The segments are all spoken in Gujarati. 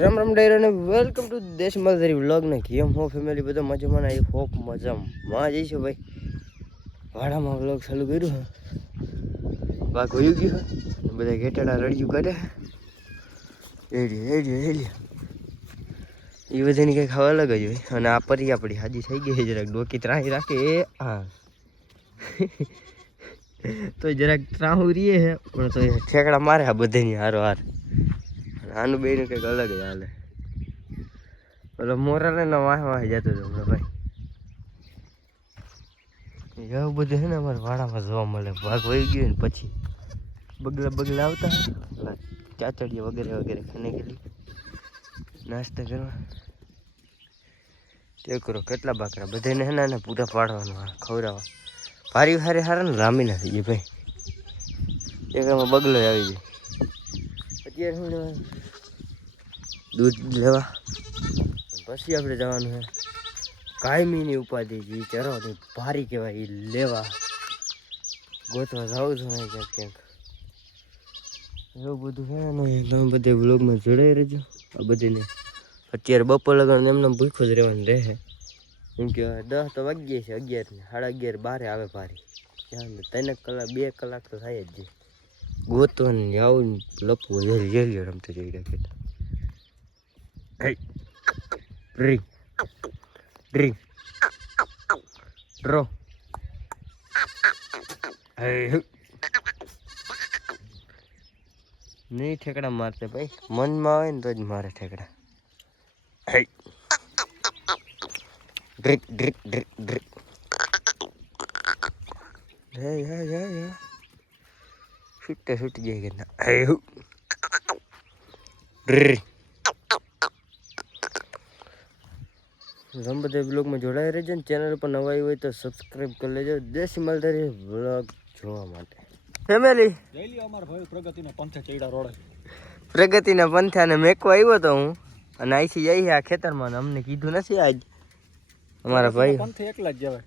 રામ રામ ડાયર અને વેલકમ ટુ દેશ મલધરી વ્લોગ ને કેમ હો ફેમિલી બધા મજામાં આવી હોપ મજામાં જઈશું ભાઈ. વાડામાં વ્લોગ ચાલુ કર્યું હે. બાક હોયું ગયું બધા ઘેટાડા રડિયું કરે. એડી એડી એડી એ બધાની કંઈક ખાવા અલગ જ હોય. અને આ પરી આપણી હાજી થઈ ગઈ છે, જરાક ડોકી ત્રાહી રાખે. એ હા તો જરાક ત્રાહું રીએ છે પણ તો ઠેકડા મારે આ બધાની હારો હાર. અને બે બેનું કંઈક અલગ જ હાલે. પેલો મોરલ ને વાહ વાહ જતો હતો ભાઈ. એવું બધું છે ને અમારે વાડામાં જોવા મળે. ભાગ વહી ગયો ને પછી. બગલા બગલા આવતા ચાચડીયા વગેરે વગેરે ખાને ગયેલી નાસ્તા કરવા. તે કરો, કેટલા બાકરા? બધાને હેના ને પૂરા પાડવાનું ખવડાવવા. ભારી હારે હારા ને રામી ના થઈ ભાઈ. એક એમાં બગલો આવી જાય અત્યારે હું દૂધ લેવા. પછી આપણે જવાનું છે કાયમીની ઉપાધિ જે ચરો ભારી કહેવાય એ લેવા. ગોતવા જાઉં છું ક્યાંક ક્યાંક. એવું બધું છે ને તમે બધે વ્લોગમાં જોડાઈ રહેજો. આ બધીને અત્યારે બપોર લગન એમને ભૂખો જ રહેવાનું રહે. એમ કહેવાય દસ તો વાગીએ છે અગિયાર ને સાડા અગિયાર બારે આવે ભારી. ત્રણ કલાક, બે કલાક તો થાય જ છે. ગોતવાનું ને આવું ને લપવું જેલી જેલી રમતો જઈ રાખે હે ડ્રિંક ડ્રિંક ડ્રો નહીં ઠેકડા મારતે ભાઈ. મનમાં આવે ને તો જ મારે ઠેકડા. ડ્રિક ડ્રિક ડ્રિક ડ્રિક હે હે હે હે છૂટે છૂટી જાય કે ના બધા બ્લોગમાં જોડાઈ રહેજો ને ચેનલ પર નવાઈ હોય તો સબસ્ક્રાઈબ કરી લેજો દેશી માલધારી બ્લોગ જોવા માટે ફેમિલી ડેલી અમાર ભાઈ પ્રગતિનો પંથે ચડ્યા રોડે. પ્રગતિના પંથાને મેકો આવ્યો તો હું. અને અહીંથી જઈએ આ ખેતરમાં ને અમને કીધું નથી આજ. અમારા ભાઈ. પંથે એકલા જ જવાય.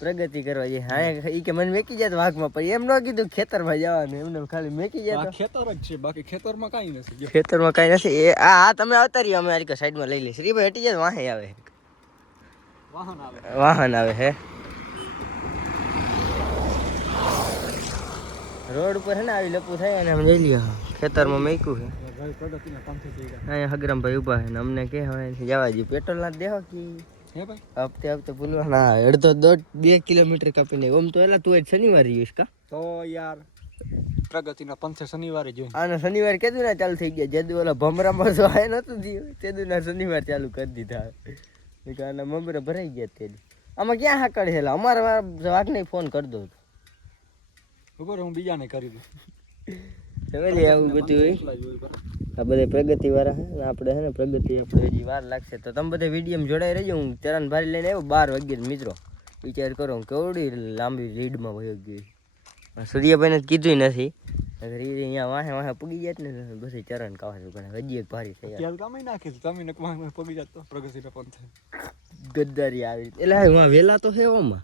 પ્રગતિ કરવા જઈએ હા એ કે મને મેકી જાય વાઘમાં પણ એમ ન કીધું ખેતરમાં જવાનું એમને ખાલી મેકી જાય ખેતર જ છે બાકી ખેતરમાં કાંઈ નથી ખેતરમાં કાંઈ નથી એ આ તમે આવતા અમે આ સાઈડમાં લઈ લઈએ શ્રીભાઈ હટી જાય વાહે આવે. વાહન આવે. વાહન આવે હે. રોડ ઉપર હે ને આવી લપુ થાય અને અમે જઈ લઈએ ખેતરમાં મેક્યું છે ભાઈ અહીંયા હગરામભાઈ ઊભા છે ને અમને કે હવે જવા દઈએ પેટ્રોલ ના દેવા કે. હે ભાઈ? હપ્તે હપ્તે ના અડધો દોઢ બે કિલોમીટર કાપીને. ઓમ તો એલા તું શનિવાર જોઈશ કા? તો યાર પ્રગતિના પંથે શનિવારે જોઈ આને શનિવાર કીધું ને ચાલુ થઈ ગયા? જેદુ ઓલા ભમરામાં જો આય નતું થયું તેદુ ના શનિવાર ચાલુ કરી દીધા. એ મમરા ભરાઈ ગયા તે આમાં ક્યાં હાકડ છે અમારા વાઘને ફોન કરી દઉં ઉપર હું બીજાને કરી દઉં. ફેમિલી આવું બધું હોય આ બધા પ્રગતિ વાળા છે આપણે છે ને પ્રગતિ આપણે. હજી વાર લાગશે. તો તમે બધા વીડિયો જોડાઈ રહેજો. હું ચરણ ભારી લઈને આવ્યો બાર વાગ્યે મિત્રો. વિચાર કરો હું કેવડી લાંબી રીડમાં વહી ગઈ સૂર્યભાઈને જ કીધું નથી. અગર એ અહીંયા વાહે વાહે પૂગી જાય ને પછી ચરણ કાવા પણ હજી એક ભારી થઈ તેલ કામે નાખી દીધું. તમે નકમાં પગી જાત તો પ્રગતિના પંથે. ગદ્દારી આવી એટલે હા વાં તો છે ઓમાં.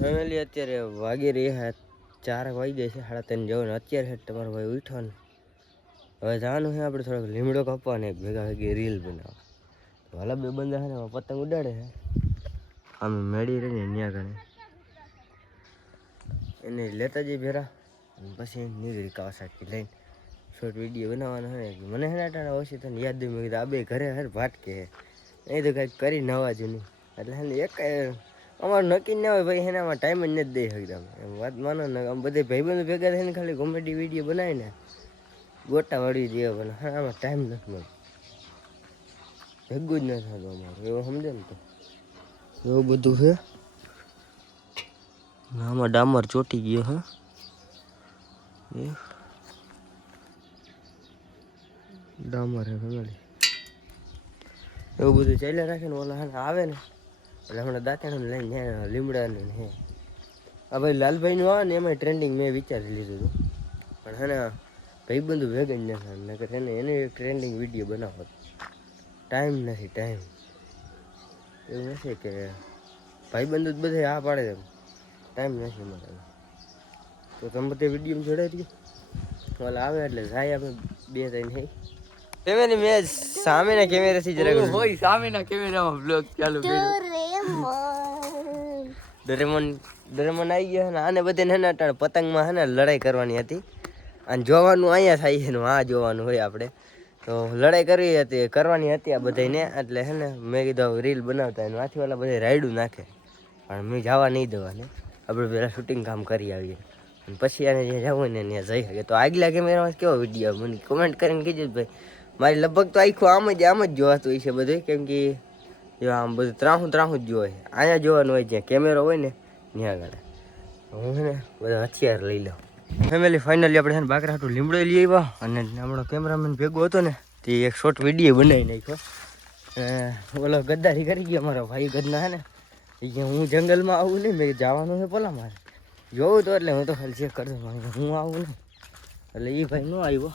ફેમિલી અત્યારે વાગી રહ્યા ચાર વાગી ગઈ છે સાડા ત્રણ જવાનું અત્યારે છે તમારો ભાઈ ઉઠો ને. હવે જવાનું છે આપણે થોડોક લીમડો કાપવા ને ભેગા ભેગી રીલ બનાવવા. તો બે બંદા છે ને પતંગ ઉડાડે છે. આમ મેળી રહીને ત્યાં ગણે એને લેતા જઈએ ભેરા. પછી નીકળી કાવાસાકી લઈને શોર્ટ વીડિયો બનાવવાનો હોય મને છે ને ઓછી તને યાદ મેં કીધું આ બે ઘરે હર ભાટકે હે એ તો કાંઈક કરી નવા જૂની એટલે હે ને એક, અમારું નક્કી ના હોય ભાઈ, એનામાં ટાઈમ જ નથી દઈ શકતા એમ વાત માનો ને, આમ બધે ભાઈબંધો ભેગા થઈને ખાલી કોમેડી વીડિયો બનાવીને ગોટા વળી દે પણ હા, આમાં ટાઈમ નથી મળતો. ભેગું જ નથી થતું અમારું, એવું સમજે ને તો? એવું બધું છે? આમાં ડામર ચોટી ગયો, હા? ડામર હે ફેમિલી એવું બધું ચાલ્યા રાખે ને ઓલા હા આવે ને, એટલે હમણાં દાંતાને લઈને લીમડા ને હે. આ ભાઈ લાલભાઈનું આવે ને એમાં ટ્રેન્ડિંગ મેં વિચારી લીધું હતું પણ હે ને ભાઈબંધુ ભેગા જ નથી નકર એને એને એને ટ્રેન્ડિંગ વીડિયો બનાવો ટાઈમ નથી ટાઈમ એવું નથી કે ભાઈબંધુ જ બધે આ પાડે છે. ટાઈમ નથી મળે તો તમે તે વીડિયો જોડાઈ રહ્યો? ઓલા આવે એટલે જાય આપણે બે ત્રણ હે ફેમિલી મેં સામેના કેમેરાથી જરાક હોય સામેના કેમેરામાં બ્લોગ ચાલુ કર્યો. ડરેમોન ડરેમોન આવી ગયો અને આને બધે ને અટાણે પતંગમાં હે ને લડાઈ કરવાની હતી. અને જોવાનું અહીંયા થાય છે આ જોવાનું હોય આપણે. તો લડાઈ કરવી હતી, કરવાની હતી આ બધાને એટલે હે ને મેં કીધું રીલ બનાવતા એનું આથી બધા રાયડું નાખે. પણ મેં જવા નહીં દેવાને. આપણે પહેલાં શૂટિંગ કામ કરી આવીએ. અને પછી આને જ્યાં જવું હોય ને ત્યાં જઈ શકે તો આગલા કેમેરામાં કેવો વીડિયો મને કોમેન્ટ કરીને કીધું ભાઈ. મારી લગભગ તો આખું આમ જ આમ જ જોવાતું હોય છે બધું. કેમ કે આમ બધું ત્રાહું ત્રાહું જ જોવાય અહીંયા જોવાનું હોય જ્યાં કેમેરો હોય ને, ત્યાં આગળ. હું છે ને, બધા હથિયાર લઈ લઉં. ફેમિલી ફાઇનલી આપણે છે ને બાકરા હાટું લીમડો લઈ આવ્યા અને આપણો કેમેરામેન ભેગો હતો ને, તે એક શોર્ટ વીડિયો બનાવી નાખ્યો. ઓલો ગદ્દારી કરી ગયો મારો ભાઈ ગદના હે ને, એ હું જંગલમાં આવું નહીં, મેં જવાનું છે પેલા મારે. જોવું તો એટલે હું તો ખાલી ચેક કરતો હું આવું નહીં. એટલે એ ભાઈ ન આવ્યો.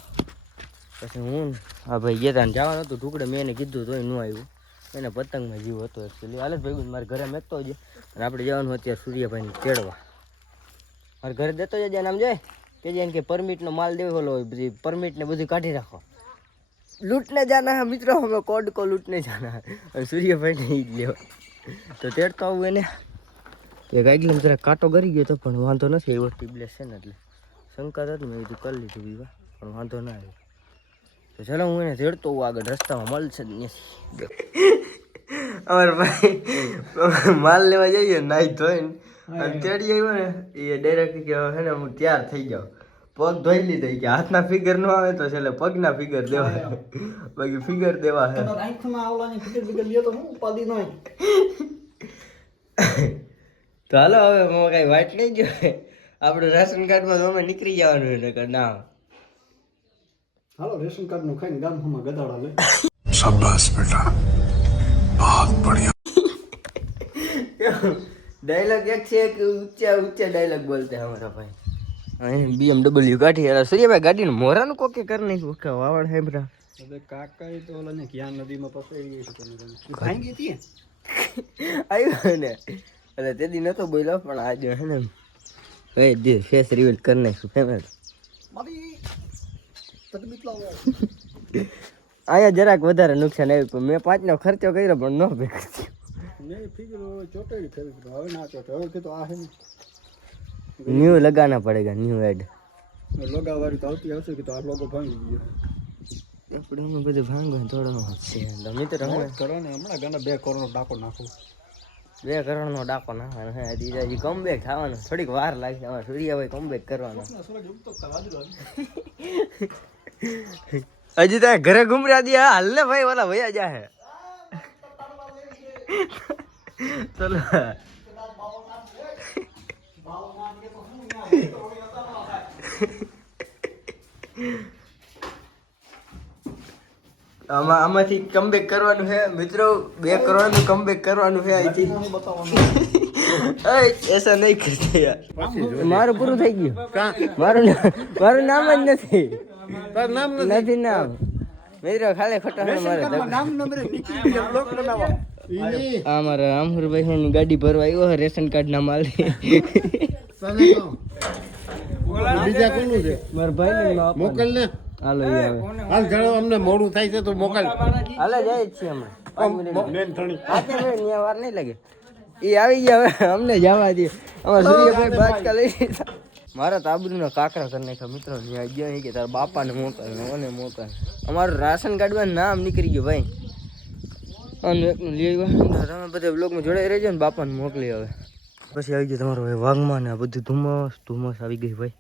પછી હું આ ભાઈ ગયા હતા જવાનું હતું ટુકડે, મેં એને કીધું તોય ન આવ્યું. એને પતંગમાં જીવ હતો એકચ્યુઅલી હાલે ભાઈ, મારે ઘરે મેકતો જ. અને આપણે જવાનું અત્યારે સૂર્યભાઈને તેડવા. મારે ઘરે દેતો જજે નામ જોઈ કે જે કે પરમિટનો માલ દેવો હોય બધી પરમિટ ને બધું કાઢી રાખો. લૂંટને જાના મિત્રો, અમે કોડ કો લૂંટને જાના અને સૂર્યભાઈને ઈ જ લેવા. તો તેડતો આવું એને. એક આગલે જરા કાંટો ગરી ગયો તો, પણ વાંધો નથી, એવો ટીબલેસ છે ને એટલે. શંકા થતી મેં કીધું કરી લીધું બીવા પણ વાંધો ના આવ્યો તો ચાલો હું એને તેડતો હોઉં આગળ, રસ્તામાં મળશે જ નહીં અમાર ભાઈ, માલ લેવા જઈએ નાઈ ધોઈને. અને તેડી આવ્યો ને એ ડાયરેક્ટ કે હે ને હું તૈયાર થઈ જાઉં પગ ધોઈ લીધા કે હાથના ફિગર ન આવે તો છેલ્લે પગના ફિગર દેવા. બાકી ફિગર દેવા હે. તો હાલો હવે હું કઈ વાટ નહીં ગયો આપણે રાશન કાર્ડમાં અમે નીકળી જવાનું એટલે કે ના હાલો રેશન કાર્ડનું ખાઈને ગામમાં ગદાડા લે. ડાયલોગ એક છે કે ઊંચા ઊંચા ડાયલોગ બોલતે હમારા ભાઈ. બીએમડબલ્યુ કાઢી અરે સૂર્યભાઈ ગાડીનું મોરાનું કોકે કરી નાખ્યું? કે વાવડ હેમરા હવે કાકા તો ઓલા ને ક્યાં નદીમાં ફસાઈ ગઈ તમે ભાંગી હતી આવ્યો ને એટલે તે દી નતો બોલ્યો પણ આજે હે ને એ દે ફેસ રિવીલ કરી નાખ્યું તકલીફ અહીંયા જરાક વધારે નુકસાન આવ્યું મેં પાંચનો ખર્ચો કર્યો પણ ન ભેગો થયો. મેં ફિકર ચોટેડી હવે ના ચોટે હવે કીધું આ હે ન્યૂ લગાના પડેગા ન્યૂ એડ. લોગાવાળી તો આવતી આવશે કે આ લોગો ભાંગી ગયો. આપણે અમે બધું ભાંગો થોડો છે. તો મોજ કરો ને હમણાં ઘણા બે કરોડનો ડાકો નાખો. બે કરોડનો ડાકો નાખવાનો હે હજી હજી કમબેક થવાનું. થોડીક વાર લાગશે. અમારે સૂર્યાભાઈ કમબેક કરવાનો. હજી ત્યાં ઘરે ઘુમરા દે. હાલ ને ભાઈ ઓલા ભૈયા જા હે ચલો આમાં આમાંથી કમબેક કરવાનું છે. મિત્રો બે કરોડનું કમબેક કરવાનું છે અહીંથી. એસા નહીં કરતા યાર. મારું પૂરું થઈ ગયું. મારું મારું નામ જ નથી. નથી. નામ. મિત્રો ખાલી ખોટા મારે આ મારા રામહુરભાઈ ની ગાડી ભરવા આવ્યો છે રેશન કાર્ડ ના માલ બીજા કોનું છે? મારા ભાઈ ને મોકલ ને. હાલો આવે. હાલ ઘણો અમને મોડું થાય છે તો મોકલ. હાલે જાય ત્યાં વાર નહીં લાગે. એ આવી ગયા હવે અમને જવા દે. અમારા સૂર્યભાઈ બાચકા લઈ મારા તાબરીનો કાકરા કરી નાખ્યા મિત્રો. ત્યાં ગયા કે તારા બાપાને મોકલ મને મોકલ અમારું રાશન કાર્ડમાં નામ નીકળી ગયું ભાઈ. અને એકનું લઈ આવ્યા. તમે બધા બ્લોગમાં જોડાઈ રહેજો ને બાપાને મોકલી હવે. પછી આવી ગયો તમારું ભાઈ વાઘમાં ને આ બધું ધુમ્મસ ધુમ્મસ આવી ગઈ ભાઈ.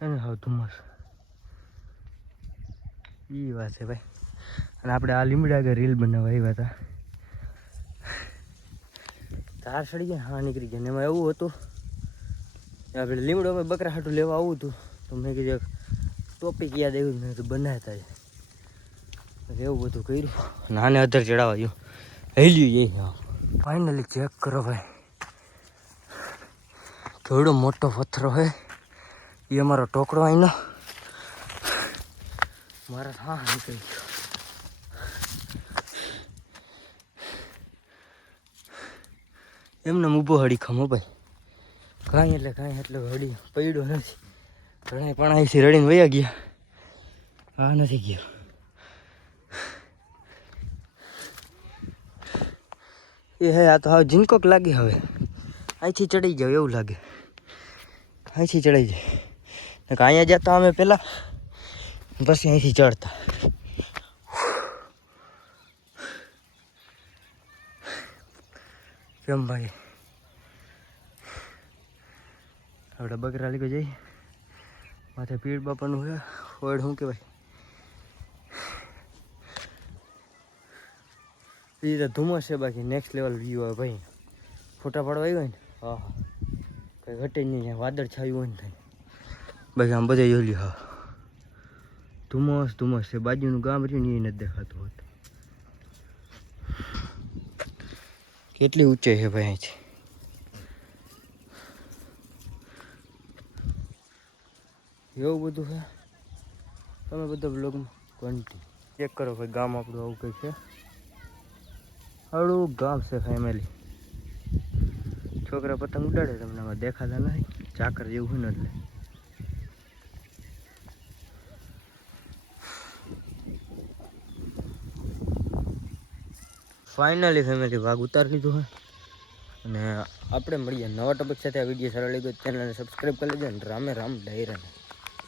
હે ને હવે ધુમ્મસ. એ વાત છે ભાઈ. અને આપણે આ લીમડા આગળ રીલ બનાવવા આવ્યા હતા. તાર સડી ગયા હા નીકળી ગયા ને. એમાં એવું હતું આપણે લીમડો બકરા હાટું લેવા આવું હતું તો મેં કીધું ટોપિક યાદ આવ્યું મેં કીધું બનાવતા એવું બધું કર્યું. નાને અધર ચડાવવા ગયું. હેલ્યું એ ફાઇનલી ચેક કરો ભાઈ. થોડો મોટો પથ્થરો હોય. એ અમારો ટોકરો અહીંનો મારા હા નીકળી ગયો. એમને ઊભો હડી ખમો ભાઈ. કાંઈ એટલે કાંઈ એટલે હડી પડ્યો નથી. રણાઈ પણ આવી રડીને વયા ગયા. આ નથી ગયો. એ હે, આ તો હવે ઝીંકોક લાગે હવે. અહીંથી ચડી જાવ એવું લાગે. અહીંથી ચડી જાય અહીંયા જતા અમે પહેલાં, પછી અહીંથી ચડતા. કેમ ભાઈ? આપણે બકરા લીધો જઈએ. માથે પીડ બાપાનું હોય હોડ શું કહેવાય? એ તો ધુમ્મસ છે, બાકી નેક્સ્ટ લેવલ વ્યૂ આવે ભાઈ. ફોટા પાડવા આવ્યો હોય ને? હા. કંઈ ઘટે નહીં વાદળ છાયું હોય ને થાય બાકી આમ બધા જોઈ હા. ધુમ્મસ ધુમ્મસ છે. બાજુનું ગામ રહ્યું ને એ નથી દેખાતું હોત. કેટલી ઊંચાઈ છે ભાઈ અહીંથી? એવું બધું છે? તમે બધા બ્લોગમાં કન્ટી ચેક કરો ભાઈ, ગામ આપણું આવું કંઈ છે? હળું ગામ છે ફેમિલી છોકરા પતંગ ઉડાડે તમને દેખાતા નથી. ચાકર જેવું હોય ને એટલે. ફાઇનલી ફેમિલી ભાગ ઉતારી લીધું હોય અને આપણે મળીએ નવા ટોપિક સાથે. આ વીડિયો સારો લીધો ચેનલને સબસ્ક્રાઈબ કરી લેજો અને રામે રામ ડાયરાને.